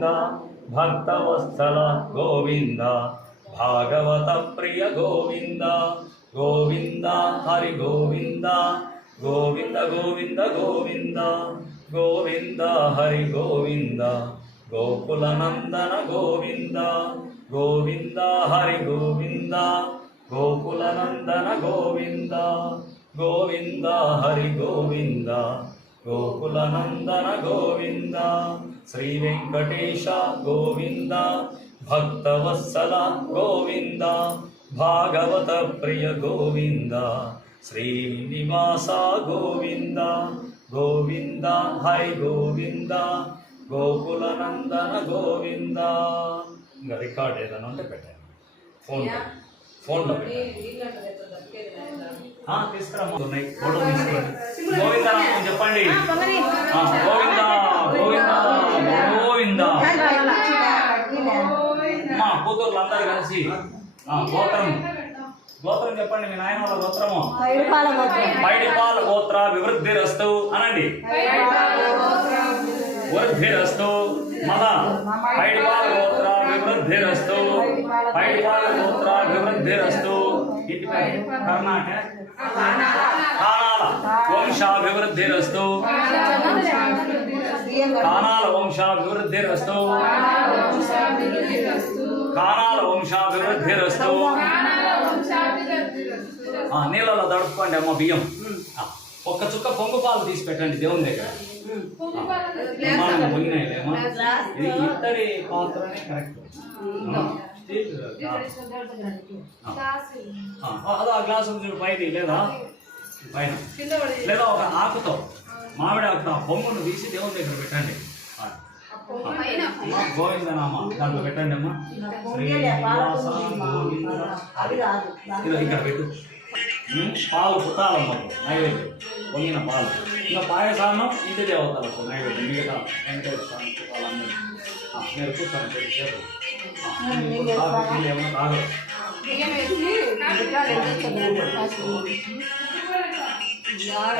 గోవింద భక్తవత్సల గోవింద భాగవత ప్రియ గోవింద గోవింద హరి గోవింద గోవింద గోవింద గోవింద గోవింద హరి గోవింద గోకులనందన గోవింద గోవింద హరి గోవింద గోకులనందన గోవింద గోవింద హరి గోవింద. గోకుల నందన గోవింద శ్రీ వెంకటేశ గోవింద భక్తవత్సల గోవింద భాగవత ప్రియ గోవింద శ్రీనివాస గోవింద గోవింద హరి గోవింద గోకుల నందన గోవింద ఇంకా రికార్డ్ ఏదైనా ఉంటే పెట్టాను ఫోన్లో ఫోన్లో పెట్టాను ఆ, తీసుకురమ్మా ఉన్నాయి ఫోటో తీసుకోండి ఆ, గోవింద గోవింద గోవింద. మా కూతుర్లు అందరు కలిసి గోత్రం. గోత్రం చెప్పండి మీ నాయన వాళ్ళ గోత్రము. పైడిపాల గోత్ర వివృద్ధి రస్తు అనండి. వృద్ధి రస్తు మళ్ళా పైడిపాల గోత్ర వివృద్ధి రస్తు పైడిపాల గోత్ర వివృద్ధి రస్తు కర్ణాటక. కానాల కానాల వంశాభివృద్ధిరస్తు కానాల వంశాభివృద్ధి రస్తు ఆ, నీళ్ళలో దడుపుకోండి అమ్మ బియ్యం ఒక్క చుక్క పొంగు పాలు తీసి పెట్టండి దేవుని దగ్గర పొంగినాయిలేమో ఇది ఇత్తడి పాత్రనే కరెక్ట్ అదో ఆ గ్లాసు పైది లేదా పైన. లేదా ఒక ఆకుతో మామిడి ఆకుతో ఆ పొంగును తీసి దేవుని దగ్గర పెట్టండి. గోవిందనామ దాంట్లో పెట్టండి అమ్మా. ఇక్కడ పెట్టు. పాలు పుట్టాలమ్మ నైవేద్యం. పొంగిన పాలు. ఇంకా పాయసాన్నం ఇంటి దేవతలకు నైవేద్యం. మిగతా వెంకటేశ్వర స్వామి మీరు కూర్చోండి ಯಾರ